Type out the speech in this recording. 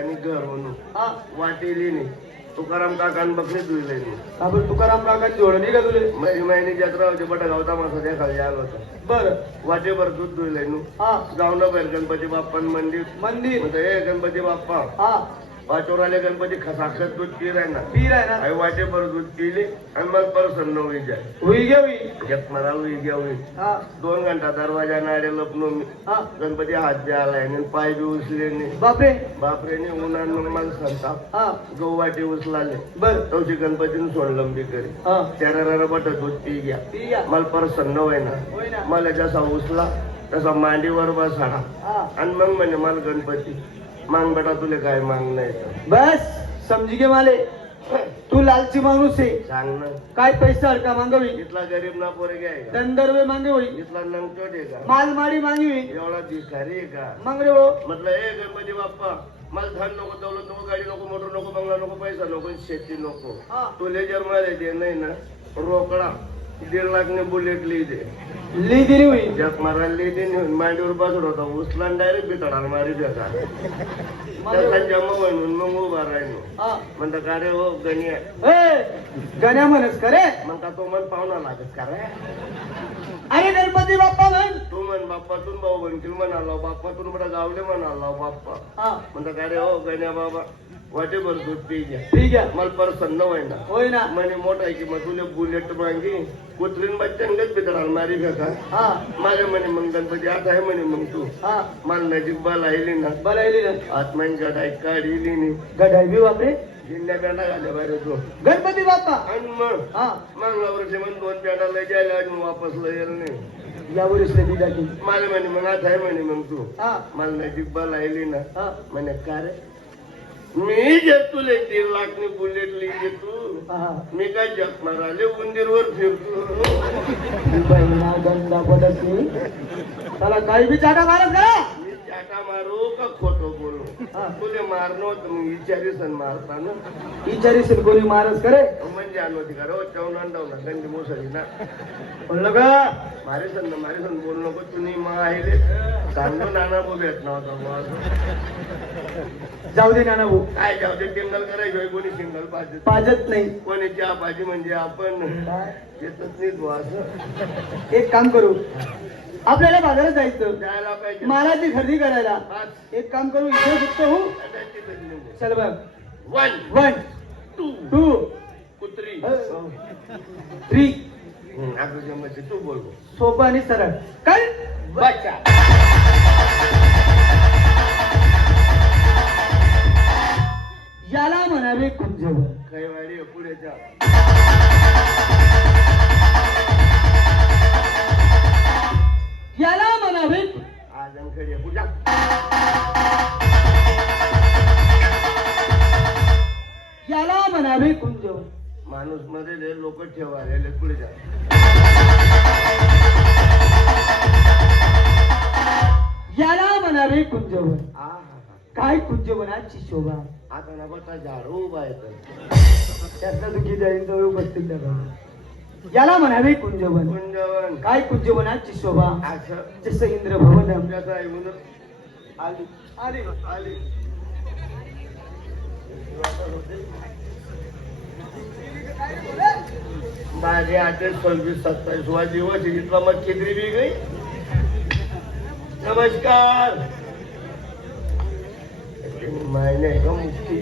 ठिकाणी घर म्हणून. हा. वाटेली नाही तुकाराम काकान बकरी नाही. आपण तुकाराम काकांची ओळख नाही का तुले महिने महिने जत्रा होती बटा गावता मासा त्या खाली आलो होता. बर. वाटेभर दूध धुले नु. हा. गावना बैल गणपती बाप्पा मंदिर. मंदिर. हे गणपती बाप्पा. हा. वाचोराले गणपती खसाखत दूध पी राही ना. पीर आहे ना. आई वाटेभर दूध पिली आणि मग परसन्न होई जाय. होई गे होई. मला होई घ्या होई. हा. दोन घंटा दरवाजा नाडे लपलो मी. हा. गणपती हात बी आलाय आणि पाय बी उचले बापरे. बापरे नी उन्हान मग मला हा. गहू वाटे उचलाले. बर. तवशी गणपतीने सोडलं बी करी हा. त्याला बट दूध पी घ्या मला प्रसन्न होय ना. होय ना. मला जसा उचला तसा मांडीवर बसाडा. हा. आणि मग म्हणे मला गणपती मांग बेटा तुले काय मांग नाही? तर. बस समजी गे माले. तू लालची माणूस आहे. सांग ना. काय पैसा अडका मागवी? इथला गरीब ना पोरे घ्याय का? दंदरवे मागे होई इथला नंगचोट आहे का? माल माडी मागी होई एवढा भिकारी आहे का? मग रे हो. म्हटलं ए गणपती बाप्पा मला धन नको दौलत नको गाडी नको मोटर नको बंगला नको पैसा नको शेती नको. हा. तुले जर मला दे नाही ना रोकडा. दीड लाख ने बुलेट लिही दे ली दिली होई. जग मारायला लिही दे नेऊन मांडीवर बसत होता. उचला डायरेक्ट बितडाला मारी त्याचा जमा म्हणून मग उभा राहिलो. हा. म्हणता का रे हो गणी ए गण्या म्हणस करे मग का तो मन पाहुणा लागत का रे? अरे गणपती बाप्पा म्हण. तू म्हण बाप्पातून भाऊ बनतील म्हणाला बाप्पातून बडा गावले म्हणाला बाप्पा. म्हणता का रे हो गण्या बाबा? वाटे भर दूध पी घ्या ठीक आहे. मला प्रसन्न होईना होय ना. म्हणे मोठा आहे की मग तुला बुलेट मागी कुत्रीन बच्चनगच बितडाल मारी का हा माझ्या म्हणे मग गणपती आता आहे म्हणे मग तू हा मला नजीक बाल आली ना बलायली ना आत्मान गडाय काढली नाही गडाई बी बापरे जिल्ह्या बँडा घाल्या बाहेर तो गणपती बाप्पा आणि मग हा मागल्या वर्षी मग दोन बँडा लय जायला आणि वापस लय नाही यावरच नदी टाकी मला म्हणे मग आता आहे म्हणे मग तू हा मला नजीक बाल आली ना हा म्हणे का रे मी जे तुले दीड लाख बुलेट लिहिले तू मी काय जग माराले उंदीरवर फिरतो. बहिणा गंगा पडते त्याला काही बी चाटा मारत करा खोटं बोलू. हा. तुले मारणं होतं मग विचारी सण मारताना? विचारीशील कोणी मारस करे म्हणजे आलो होती का? रो चवनान डावना गंजी मोसरी ना. म्हणलं का? मारे सण ना मारे सण बोलू नको तुम्ही मग आहिले सांगतो नाना बो भेट नव्हता बुवा. जाऊ दे नाना भाऊ. काय जाऊ दे टिंगल करायचं कोणी सिंगल पाहिजे पाजत नाही. कोणी चहा पाहिजे म्हणजे आपण. येतच नाही एक काम करू. आपल्याला बाजारात जायचं. मालाची खरेदी करायला. एक काम करू इथे सुटतो हो. चल बघ. वन. वन. टू. टू. कुत्री. थ्री. हम्म, आता जमायचे तू बोल. सोपं आणि सरळ. काय? बच्चा याला म्हणावे कुंजवर. कैवाडी पुढेच्या याला म्हणावे कुंजवर माणूसमध्ये लोक ठेवायले पुढे जा. याला म्हणावे हा काय कुंजवनाची शोभा? आता ना बता झाडू उभा येतं त्यातला दुखी जाईल जवळ दाखवा याला म्हणावे कुंजवन कुंजवन काय कुंजवनाची शोभा? असं जसं इंद्र भवन तुमच्याचं ऐकून आली. आले. आली. माझे आते सव्वीस सत्तावीस वा दिवस इथला मग केंद्री बी गई नमस्कार महिने का मुक्ती